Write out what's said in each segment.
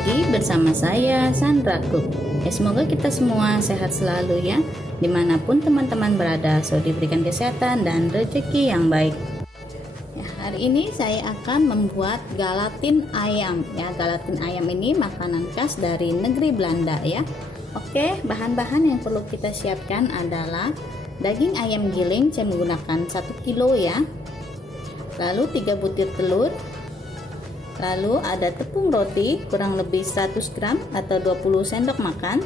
lagi bersama saya Sandra Cook. Semoga kita semua sehat selalu ya, dimanapun teman-teman berada. So diberikan kesehatan dan rezeki yang baik ya. Hari ini saya akan membuat galatin ayam ya. Galatin ayam ini makanan khas dari negeri Belanda ya. Oke, bahan-bahan yang perlu kita siapkan adalah daging ayam giling, saya menggunakan 1 kilo ya, lalu 3 butir telur, lalu ada tepung roti kurang lebih 100 gram atau 20 sendok makan,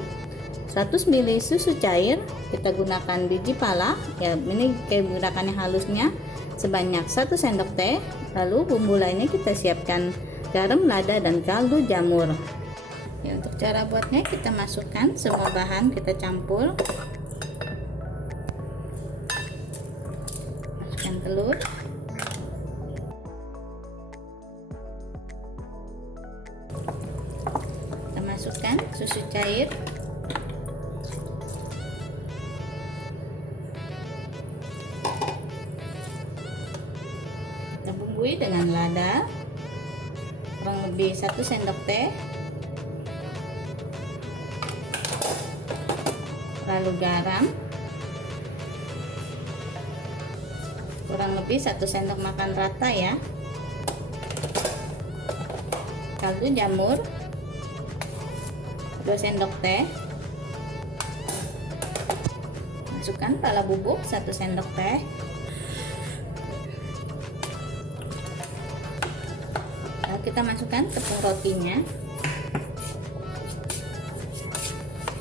100 ml susu cair, kita gunakan biji pala ya, ini kayak menggunakan yang halusnya sebanyak 1 sendok teh. Lalu bumbu lainnya kita siapkan garam, lada, dan kaldu jamur ya. Untuk cara buatnya, kita masukkan semua bahan, kita campur, masukkan telur, masukkan susu cair, kita bumbui dengan lada kurang lebih 1 sendok teh, lalu garam kurang lebih 1 sendok makan rata ya, kaldu jamur 2 sendok teh, masukkan pala bubuk 1 sendok teh, lalu kita masukkan tepung rotinya,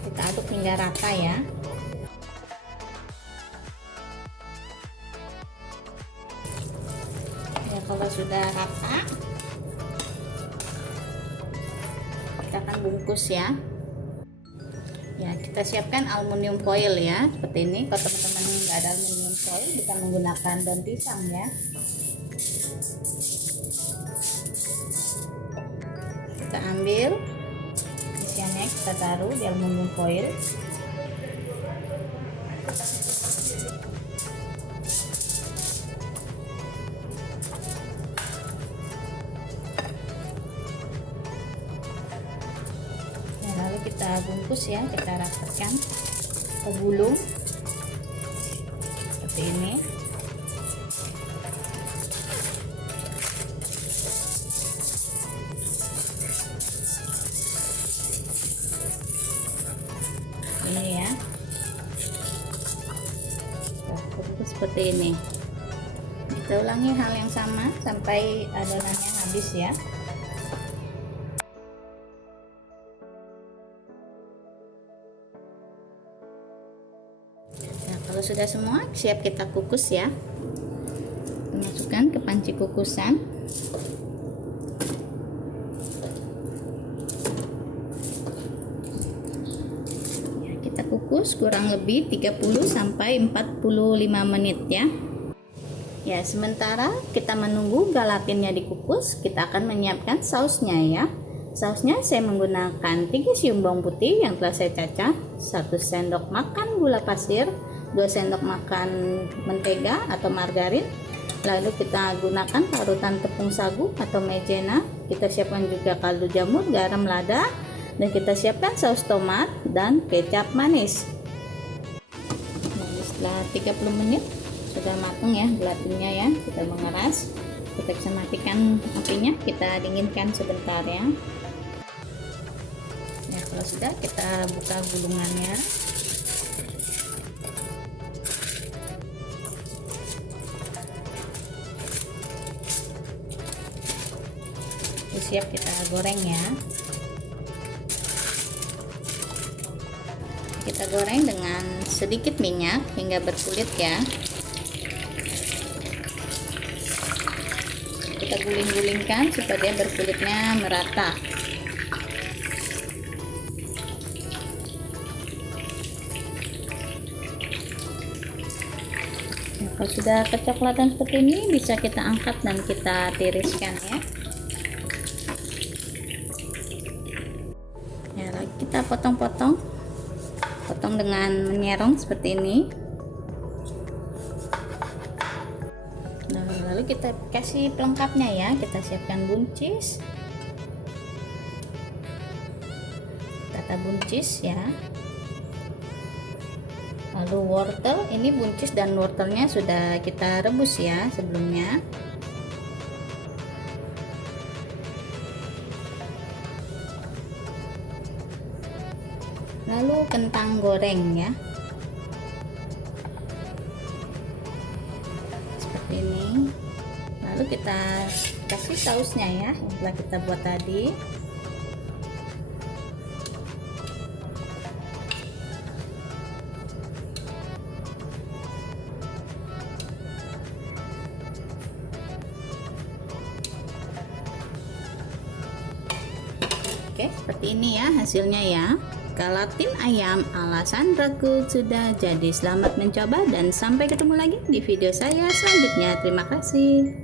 kita aduk hingga rata ya. Ya, kalau sudah rata kita akan bungkus ya. Ya, kita siapkan aluminium foil ya, seperti ini. Kalau teman-teman nggak ada aluminium foil, bisa menggunakan daun pisang ya. Kita ambil isiannya, kita taruh di aluminium foil. Lalu kita bungkus ya, kita rapatkan ke gulung seperti ini. Ini ya, kita bungkus seperti ini. Kita ulangi hal yang sama sampai adonannya habis ya. Kalau sudah semua, siap kita kukus ya. Masukkan ke panci kukusan. Ya, kita kukus kurang lebih 30 sampai 45 menit ya. Ya, sementara kita menunggu galatinnya dikukus, kita akan menyiapkan sausnya ya. Sausnya saya menggunakan 3 siung bawang putih yang telah saya cacah, 1 sendok makan gula pasir, 2 sendok makan mentega atau margarin, lalu kita gunakan parutan tepung sagu atau maizena, kita siapkan juga kaldu jamur, garam, lada, dan kita siapkan saus tomat dan kecap manis. Nah, setelah 30 menit sudah matang ya gelatinnya ya, kita mengeras, kita bisa matikan apinya, kita dinginkan sebentar ya. Ya, kalau sudah, kita buka gulungannya. Siap kita goreng ya. Kita goreng dengan sedikit minyak hingga berkulit ya. Kita guling-gulingkan supaya berkulitnya merata. Nah, kalau sudah kecoklatan seperti ini, bisa kita angkat dan kita tiriskan ya. Kita potong-potong dengan menyerong seperti ini. Nah, lalu kita kasih pelengkapnya ya, kita siapkan buncis, kita buncis ya. Lalu wortel, ini buncis dan wortelnya sudah kita rebus ya sebelumnya. Lalu kentang goreng ya, seperti ini. Lalu kita kasih sausnya ya yang telah kita buat tadi. Oke, seperti ini ya hasilnya ya. Gelatin ayam ala Sandra Cook sudah jadi. Selamat mencoba dan sampai ketemu lagi di video saya selanjutnya. Terima kasih.